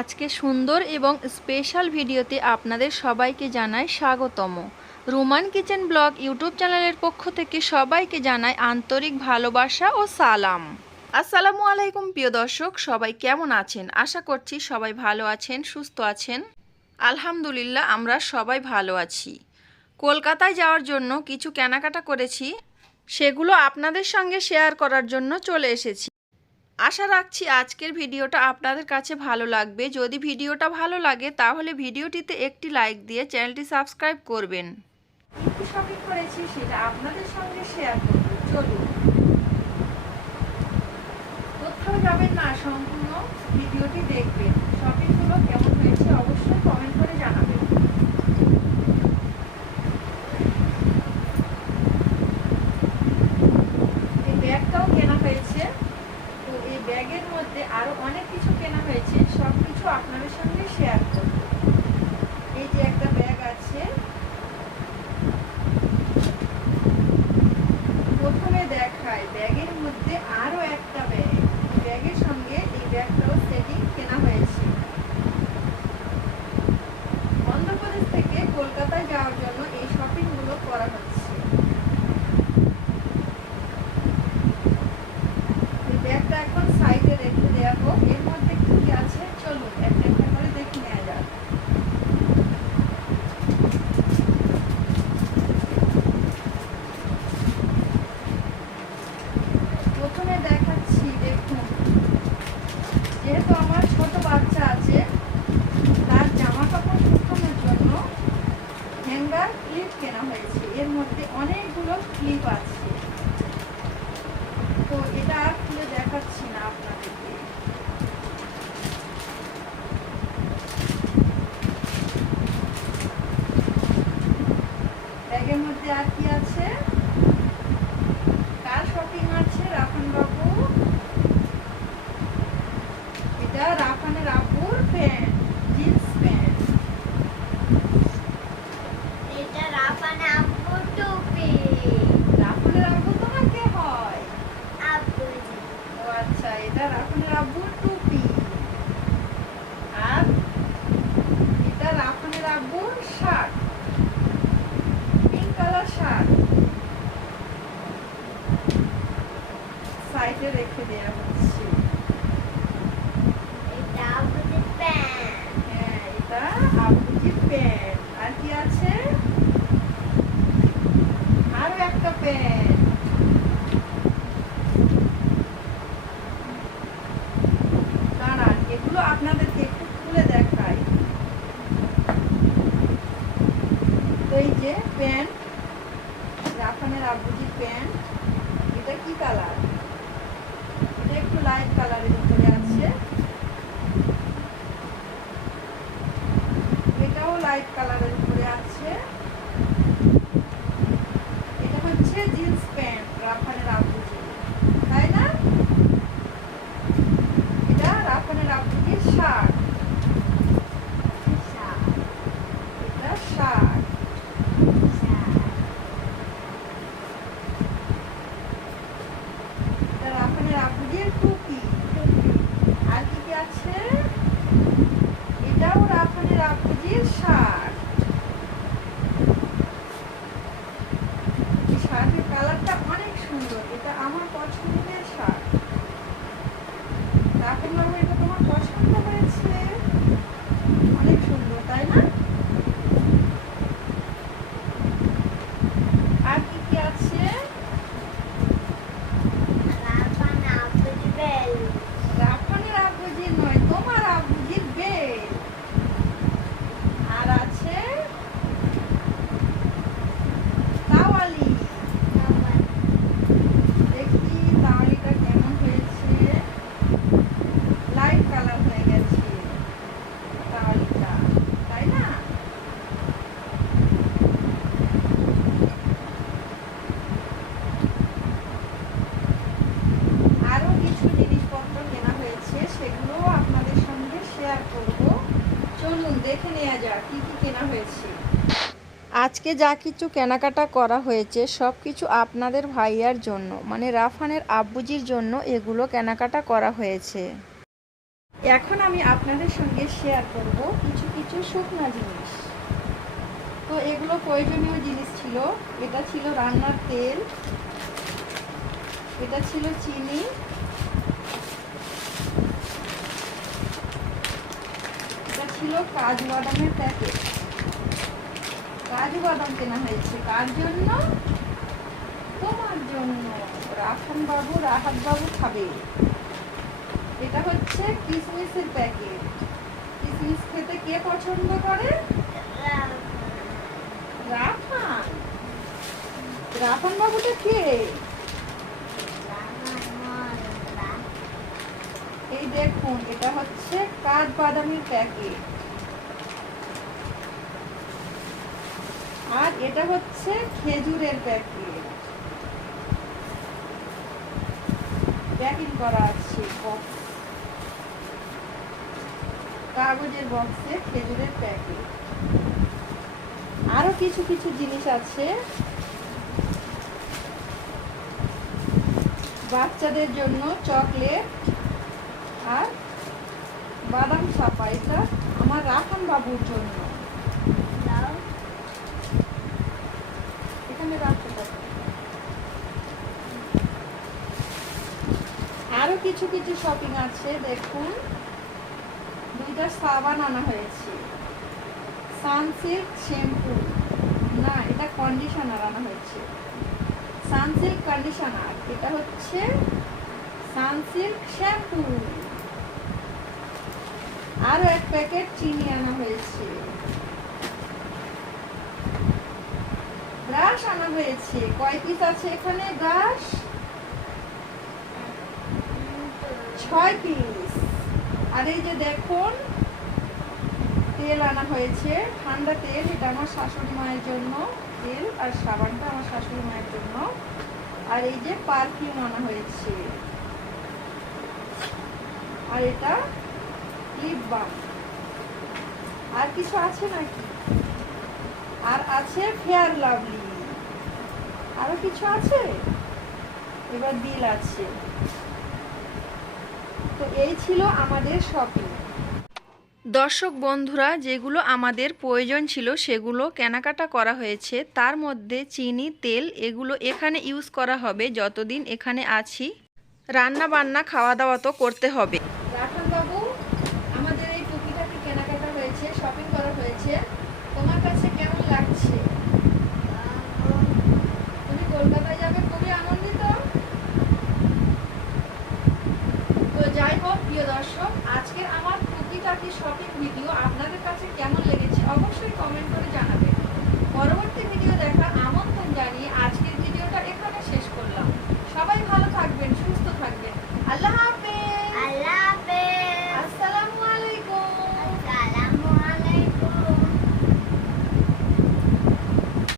আজকে সুন্দর এবং স্পেশাল ভিডিওতে আপনাদের সবাইকে জানাই স্বাগতম। রোমান কিচেন ব্লগ ইউটিউব চ্যানেলের পক্ষ থেকে সবাইকে জানাই আন্তরিক ভালোবাসা ও সালাম। আসসালামু আলাইকুম প্রিয় দর্শক, সবাই কেমন আছেন? আশা করছি সবাই ভালো আছেন, সুস্থ আছেন। আলহামদুলিল্লাহ, আমরা সবাই ভালো আছি। কলকাতায় যাওয়ার জন্য কিছু কেনাকাটা করেছি, সেগুলো আপনাদের সঙ্গে শেয়ার করার জন্য চলে এসেছি। আশা রাখছি আজকের ভিডিওটা আপনাদের কাছে ভালো লাগবে। যদি ভিডিওটা ভালো লাগে, তাহলে ভিডিওটিতে একটি লাইক দিয়ে চ্যানেলটি সাবস্ক্রাইব করবেন। করেছি সেটা আপনাদের সঙ্গে শেয়ার চলুন। কোথাও যাবেন না, সম্পূর্ণ ভিডিওটি দেখবেন। শপিংগুলো কেমন হয়েছে অবশ্যই কমেন্ট করে জানাবেন এই ব্যাগটাও কেনা হয়েছে তো এই ব্যাগের মধ্যে আরও অনেক কিছু কেনা হয়েছে সব কিছু আপনাদের সঙ্গে শেয়ার করব এই যে একটা ব্যাগ আছে প্রথমে দেখায় ব্যাগের মধ্যে আরও একটা ব্যাগ এই ব্যাগের সঙ্গে এই ব্যাগটাও সেটিং কেনা হয়েছে অন্ধ্রপ্রদেশ থেকে কলকাতায় যাওয়ার জন্য এই শপিংগুলো করা হচ্ছে এই ব্যাগটা এখন সাইডে রেখে দেওয়া হোক এর মধ্যে কি কি আছে চলুন একটা একটা করে দেখে নেওয়া যাক প্রথমে দেখাচ্ছি দেখুন যেহেতু আমার ছোট বাচ্চা আছে তার জামা কাপড় শুকানোর জন্য হ্যাঙ্গার ক্লিপ কেনা হয়েছে। এর মধ্যে অনেকগুলো ক্লিপ আছে। তো এটা আর খুলে দেখাচ্ছি না আপনাদেরকে। ব্যাগের মধ্যে আর কি আছে কার শপিং আছে রাফান বাবু এটা রাফানের আপুর প্যান্ট জিন্স প্যান্ট এটা রাফানা আব্বু টুপি রাফানের আব্বু তোমার কে হয় আব্বু ও আচ্ছা এটা রাফানের আব্বুর টুপি আর এটা রাফানের আব্বুর শার্ট পিঙ্ক কালার শার্ট সাইডে রেখে দেওয়া হচ্ছে প্যান্ট আর কি আছে আরও একটা প্যান্ট দাঁড়ান এগুলো আপনাদেরকে একটু খুলে দেখাই তো এই যে প্যান্ট রাফানের আব্বুজির প্যান্ট এটা কি কালার এটা একটু লাইট কালারের উপরে আছে। এটাও লাইট কালারের উপরে আছে। এটা হচ্ছে জিন্স প্যান্ট রাফানের আব্বুজি তাই না এটা রাফানের আব্বুজির শার্ট এটা শার্ট এটা রাফানের আব্বুজির টুপি আর কি কি আছে এটাও রাফানের আব্বুজির শার্ট। শার্টের কালারটা অনেক সুন্দর। এটা আমার পছন্দের শার্ট। রাফান বাবু এটা তোমার পছন্দ হয়েছে অনেক সুন্দর তাই না আর কি কি আছে রাফানা আব্বুদের বেল্ট রাফানের আব্বুজির নয় তোমার আব্বুজির বেল আর আছে তাওয়ালি দেখি তাওয়ালিটা কেমন হয়েছে লাইট কালার হয়ে গেছে তাওয়ালিটা তাই না আরও কিছু জিনিসপত্র কেনা হয়েছে সেগুলো আপনাদের সঙ্গে শেয়ার করব চলুন দেখে নেওয়া যাক কি কি কেনা হয়েছে। আজকে যা কিছু কেনাকাটা করা হয়েছে সব কিছু আপনাদের ভাইয়ার জন্য মানে রাফানের আব্বুজির জন্য এগুলো কেনাকাটা করা হয়েছে। এখন আমি আপনাদের সঙ্গে শেয়ার করব কিছু কিছু শুকনা জিনিস। তো এগুলো প্রয়োজনীয় জিনিস ছিল এটা ছিল রান্নার তেল এটা ছিল চিনি ছিল কাজু বাদামের প্যাকেট কাজু বাদাম কেনা হয়েছে কার জন্য? তোমার জন্য। রাখান বাবু রাহাত বাবু খাবে। এটা হচ্ছে কিসমিসের প্যাকেট কিসমিস খেতে কে পছন্দ করে? রাফান বাবুটা কে? এই দেখুন, এটা হচ্ছে কাঠ বাদামের প্যাকেট আর এটা হচ্ছে খেজুরের প্যাকেট। প্যাকিং করা আছে box। কাগজের বক্সে খেজুরের প্যাকেট। আরও কিছু কিছু জিনিস আছে। বাচ্চাদের জন্য চকলেট আর বাদাম ছাপা। এটা আমার রাখান বাবুর জন্য আরও কিছু কিছু শপিং আছে, দেখুন। দুইটা সাবান আনা হয়েছে। সানসিল্ক শ্যাম্পু না, এটা কন্ডিশনার আনা হয়েছে। সানসিল্ক কন্ডিশনার এটা হচ্ছে সানসিল্ক শ্যাম্পু আরও এক প্যাকেট চিনি আনা হয়েছে ব্রাশ আনা হয়েছে। কয় পিস আছে এখানে? ব্রাশ ছয় পিস আর এই যে দেখুন, তেল আনা হয়েছে। ঠান্ডা তেল, এটা আমার শাশুড়ি মায়ের জন্য। তেল আর সাবানটা আমার শাশুড়ি মায়ের জন্য। আর এই যে পারফিউম আনা হয়েছে। আর এটা লিপ বাম আর কিছু আছে নাকি? আর আছে ফেয়ার লাভলি আরও কিছু আছে? এবার বিল আছে। তো এই ছিল আমাদের শপিং দর্শক বন্ধুরা, যেগুলো আমাদের প্রয়োজন ছিল সেগুলো কেনাকাটা করা হয়েছে। তার মধ্যে চিনি, তেল এগুলো এখানে ইউজ করা হবে। যতদিন এখানে আছি রান্না বান্না খাওয়া দাওয়া তো করতে হবে।